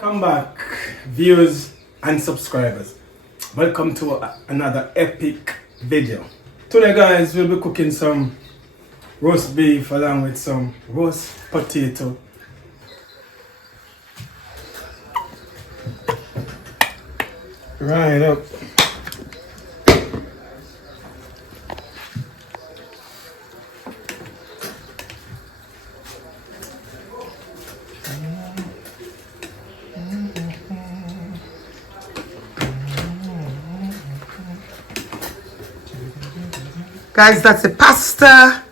Welcome back, viewers and subscribers. Welcome to another epic video. Today, guys, we'll be cooking some roast beef along with some roast potato. Right up. Guys, that's the pasta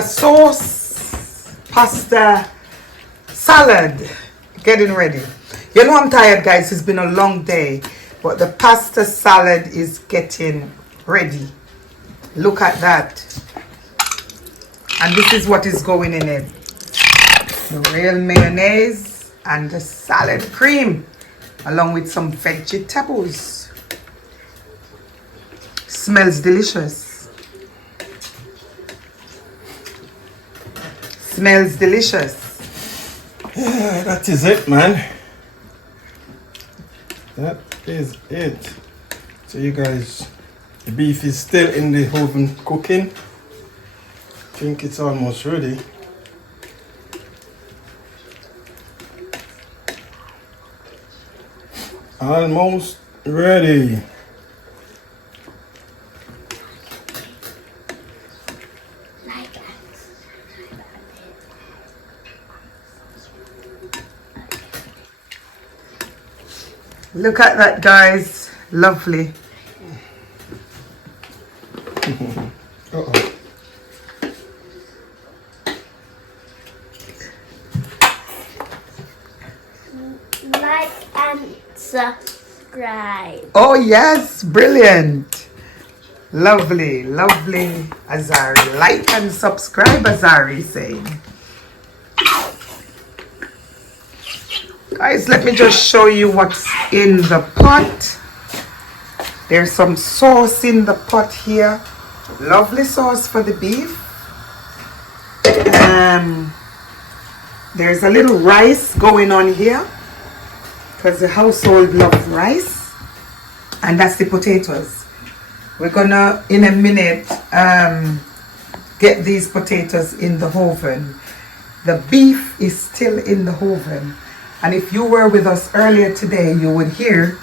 sauce, pasta salad getting ready. You know I'm tired, guys. It's been a long day, but the pasta salad is getting ready. Look at that. And this is what is going in it. The real mayonnaise and the salad cream along with some vegetables. Smells delicious. Smells delicious. Yeah, that is it, man. That is it. So you guys, the beef is still in the oven cooking. I think it's almost ready. Almost ready. Look at that, guys. Lovely. Uh-oh. Like and subscribe. Oh, yes. Brilliant. Lovely. Lovely, Azari. Like and subscribe, Azari saying. Guys, let me just show you what's in the pot. There's some sauce in the pot here. Lovely sauce for the beef. There's a little rice going on here because the household loves rice. And that's the potatoes. We're gonna, in a minute, get these potatoes in the oven. The beef is still in the oven. And if you were with us earlier today, you would hear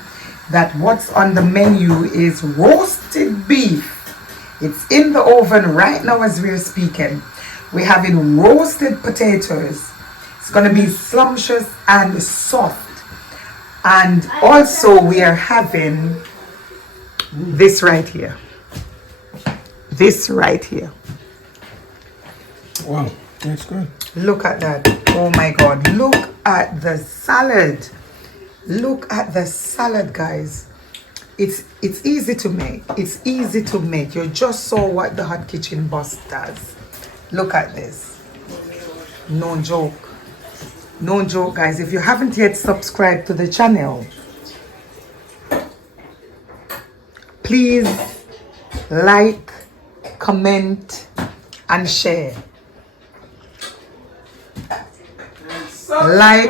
that what's on the menu is roasted beef. It's in the oven right now as we're speaking. We're having roasted potatoes. It's going to be scrumptious and soft. And also we are having this right here. This right here. Wow, that's good. Look at that. Oh my God. Look at the salad. Look at the salad, guys. It's easy to make. It's easy to make. You just saw what the Hot Kitchen boss does. Look at this. No joke. No joke, guys. If you haven't yet subscribed to the channel, please like, comment, and share. Like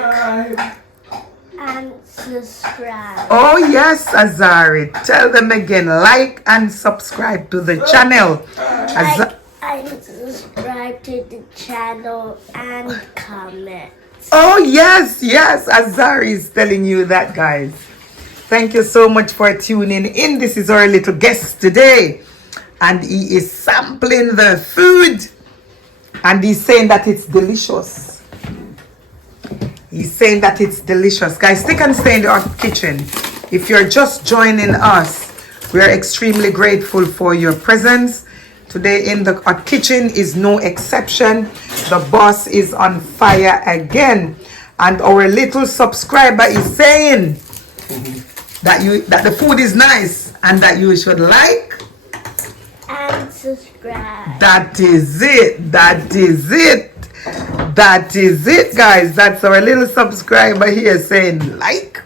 And subscribe. Oh yes, Azari. Tell them again. Like and subscribe to the channel. Like and subscribe to the channel and comment. Oh yes, yes. Azari is telling you that, guys. Thank you so much for tuning in. This is our little guest today. And he is sampling the food. And he's saying that it's delicious. He's saying that it's delicious. Guys, stick and stay in the Hot Kitchen. If you're just joining us, we are extremely grateful for your presence. Today in the Hot Kitchen is no exception. The boss is on fire again. And our little subscriber is saying that the food is nice and that you should like and subscribe. That is it. That is it. That is it, guys. That's our little subscriber here saying like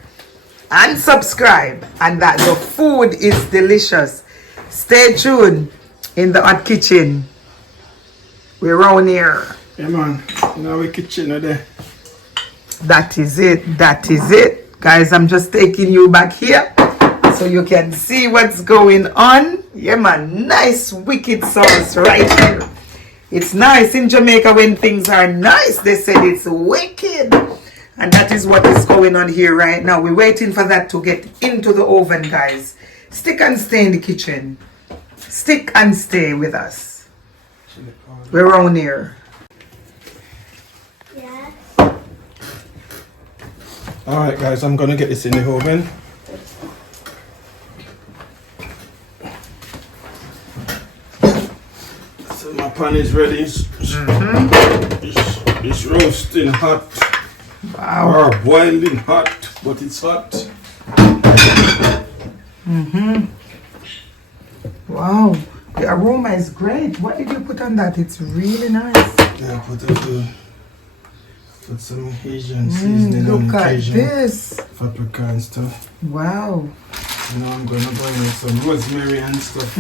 and subscribe and that the food is delicious. Stay tuned in the Hot Kitchen. We're around here. Yeah, man. In our kitchen there. That is it. That is it. Guys, I'm just taking you back here so you can see what's going on. Yeah, man. Nice wicked sauce right here. It's nice in Jamaica when things are nice. They said it's wicked. And that is what is going on here right now. We're waiting for that to get into the oven, guys. Stick and stay in the kitchen. Stick and stay with us. We're around here. Yes. Alright guys, I'm gonna get this in the oven. So my pan is ready. It's roasting hot. Wow. Or boiling hot, but it's hot. Wow. The aroma is great. What did you put on that? It's really nice. Yeah, put some Asian seasoning Look and at Cajun this. paprika and stuff. Wow. Now I'm gonna boil in some rosemary and stuff.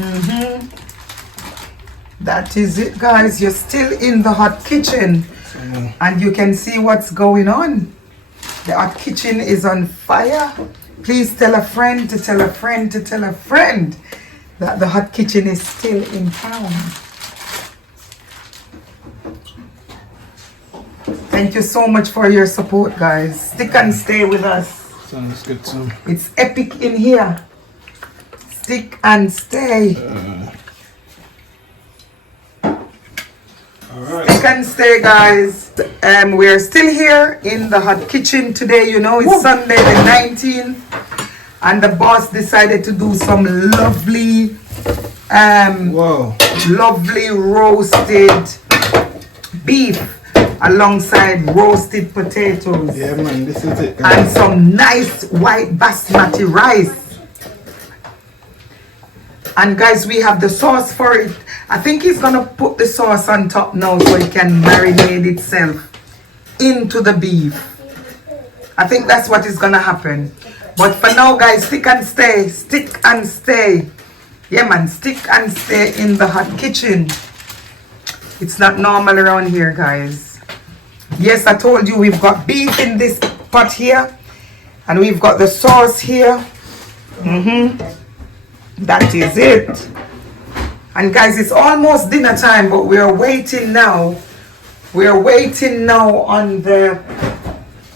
That is it, guys. You're still in the hot kitchen. So, And you can see what's going on. The hot kitchen is on fire. Please tell a friend to tell a friend to tell a friend that the hot kitchen is still in town. Thank you so much for your support, guys. Stick and stay with us. sounds good too. It's epic in here. Stick and stay. Alright. Stick and stay, guys. We're still here in the hot kitchen today. You know, it's Sunday the 19th. And the boss decided to do some lovely, Wow. lovely roasted beef alongside roasted potatoes. Yeah man, this is it And guys. some nice white basmati rice. And guys, we have the sauce for it. I think he's gonna put the sauce on top now so it can marinate itself into the beef. I think that's what is gonna happen. But for now, guys, stick and stay. Stick and stay. Yeah, man, stick and stay in the hot kitchen. It's not normal around here, guys. Yes, I told you we've got beef in this pot here. And we've got the sauce here. That is it. And guys, it's almost dinner time, but we are waiting now. We are waiting now on the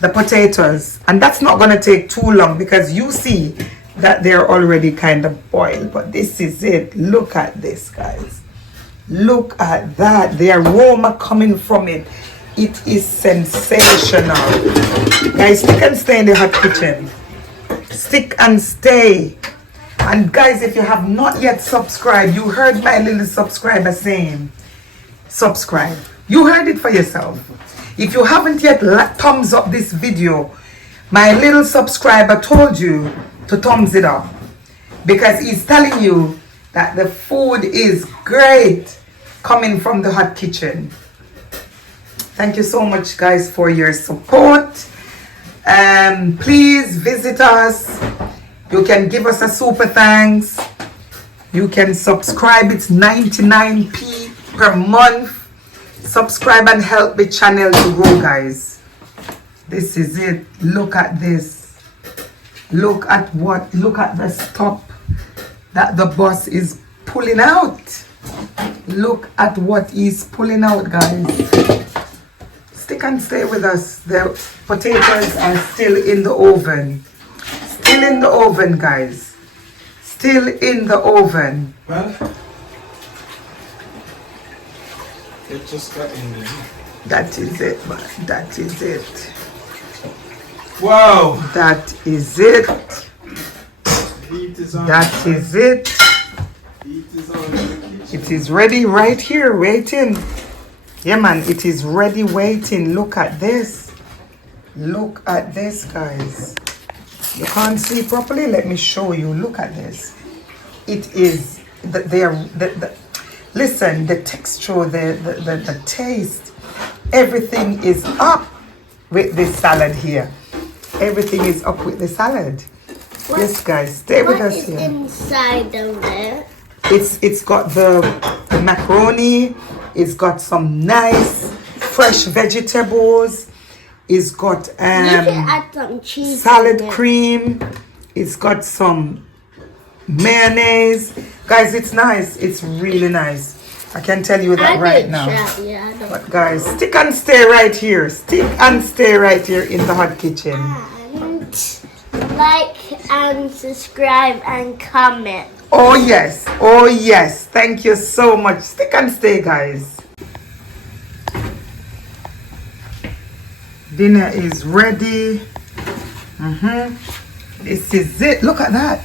potatoes. And that's not going to take too long because you see that they're already kind of boiled. But this is it. Look at this, guys. Look at that. The aroma coming from it. It is sensational. Guys, stick and stay in the hot kitchen. Stick and stay. And guys, if you have not yet subscribed, you heard my little subscriber saying, subscribe. You heard it for yourself. If you haven't yet thumbs up this video, my little subscriber told you to thumbs it up because he's telling you that the food is great coming from the hot kitchen. Thank you so much, guys, for your support. Please visit us. You can give us a super thanks. You can subscribe. It's 99p per month. Subscribe and help the channel to grow, guys. This is it. Look at this. Look at the stuff that the boss is pulling out. Look at what he's pulling out, guys. Stick and stay with us. The potatoes are still in the oven. Still in the oven, guys. Still in the oven. Well, it just got in there. That is it, man. That is it. Wow. That is it. Heat is on. That is it. Heat is on in the kitchen. It is ready right here, waiting. Yeah, man, it is ready, waiting. Look at this. Look at this, guys. You can't see properly? Let me show you. Look at this. It is, listen, the texture, the taste, everything is up with this salad here. Everything is up with the salad. Yes, guys, stay with us here. What is inside of it? It's got the macaroni. It's got some nice fresh vegetables. It's got You can add some cheese. salad in it. cream. It's got some mayonnaise. Guys, it's nice. It's really nice. I can tell you that right now. Yeah, I don't. But guys, stick and stay right here. Stick and stay right here in the hot kitchen. And like and subscribe and comment. Oh yes. Oh yes. Thank you so much. Stick and stay, guys. Dinner is ready. This is it. Look at that.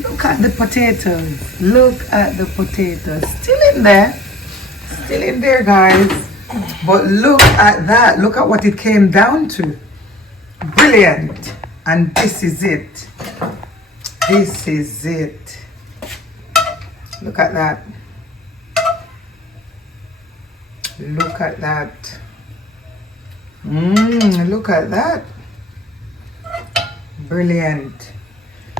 Look at the potatoes. Look at the potatoes. Still in there. Still in there, guys. But look at that. Look at what it came down to. Brilliant. And this is it. This is it. Look at that. Look at that. Look at that. Brilliant.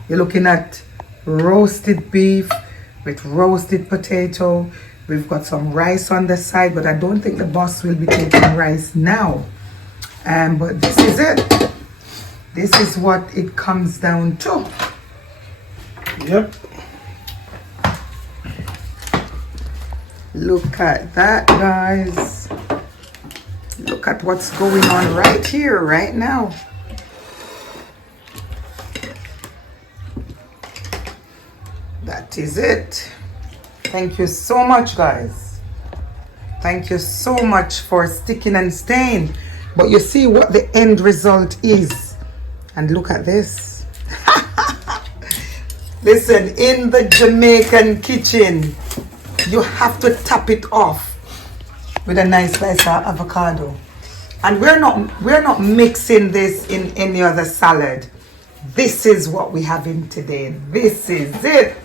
You're looking at roasted beef with roasted potato. We've got some rice on the side, but I don't think the boss will be taking rice now. But this is it. This is what it comes down to. Yep. Look at that, guys. Look at what's going on right here, right now. That is it. Thank you so much, guys. Thank you so much for sticking and staying. But you see what the end result is. And look at this. Listen, in the Jamaican kitchen, you have to top it off with a nice slice of avocado. And we're not mixing this in any other salad. This is what we have in today. This is it.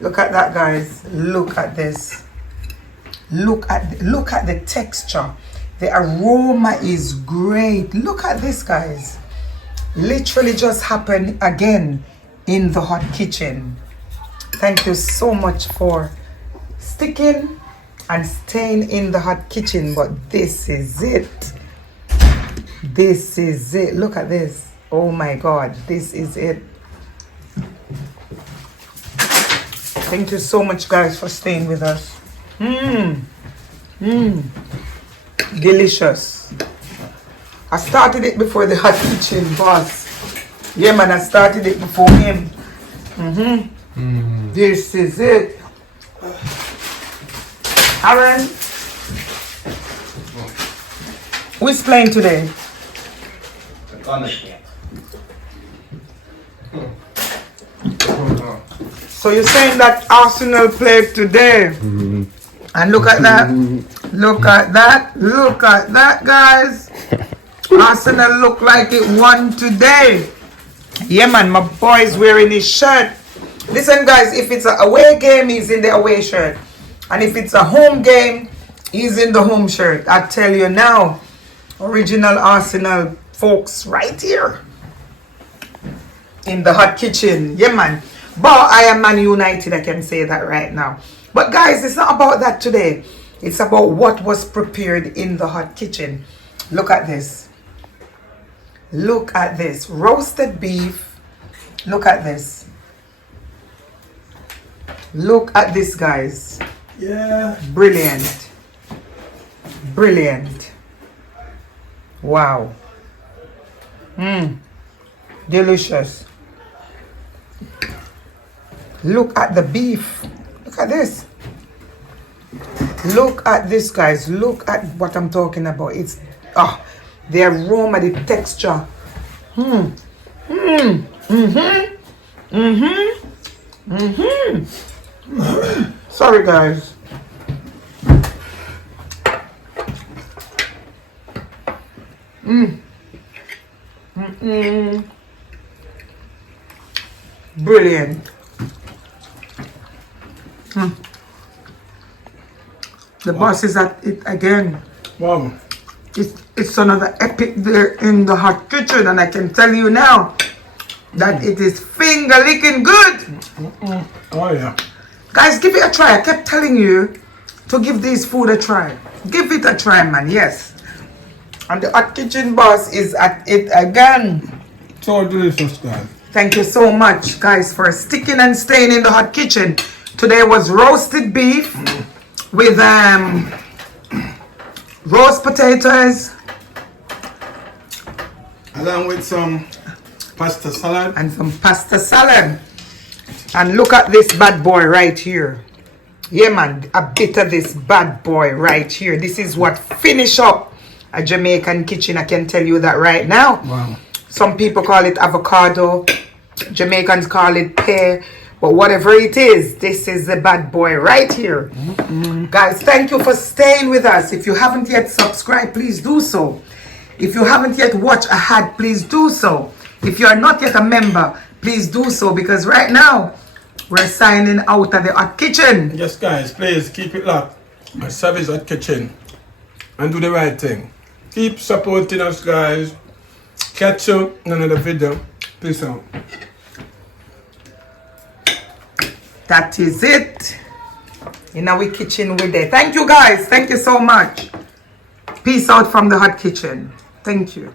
Look at that, guys. Look at this. Look at the texture. The aroma is great. Look at this, guys. Literally just happened again in the hot kitchen. Thank you so much for sticking and staying in the hot kitchen. But this is it. This is it. Look at this. Oh my God. This is it. Thank you so much, guys, for staying with us. Delicious. I started it before the hot kitchen boss. Yeah, man, I started it before him. This is it. Aaron, who's playing today? So you're saying that Arsenal played today? And look at that. Look at that. Look at that, guys. Arsenal look like it won today. Yeah, man, my boy's wearing his shirt. Listen, guys, if it's an away game, he's in the away shirt. And if it's a home game, he's in the home shirt. I tell you now, original Arsenal folks right here in the hot kitchen. Yeah, man. But I am Man United, I can say that right now. But guys, it's not about that today. It's about what was prepared in the hot kitchen. Look at this. Look at this. Roasted beef. Look at this. Look at this, guys. Yeah. Brilliant. Brilliant. Wow. Delicious. Look at the beef. Look at this. Look at this, guys. Look at what I'm talking about. It's the aroma, the texture. Sorry, guys. Brilliant. The boss is at it again. Wow. It's another epic there in the hot kitchen, and I can tell you now that it is finger licking good. Oh yeah. Guys, give it a try. I kept telling you to give these food a try. Give it a try, man. Yes. And the hot kitchen boss is at it again. So delicious, guys. Thank you so much, guys, for sticking and staying in the hot kitchen. Today was roasted beef with roast potatoes. Along with some pasta salad. And some pasta salad. And look at this bad boy right here. Yeah, man, a bit of this bad boy right here. This is what finish up a Jamaican kitchen. I can tell you that right now. Wow. Some people call it avocado. Jamaicans call it pear. But whatever it is, this is the bad boy right here. Guys, thank you for staying with us. If you haven't yet subscribed, please do so. If you haven't yet watched a ad, please do so. If you are not yet a member, please do so. Because right now, we're signing out of the hot kitchen. Yes, guys, please keep it locked. I service hot kitchen. And do the right thing. Keep supporting us, guys. Catch you in another video. Peace out. That is it. In our kitchen we're there. Thank you, guys. Thank you so much. Peace out from the hot kitchen. Thank you.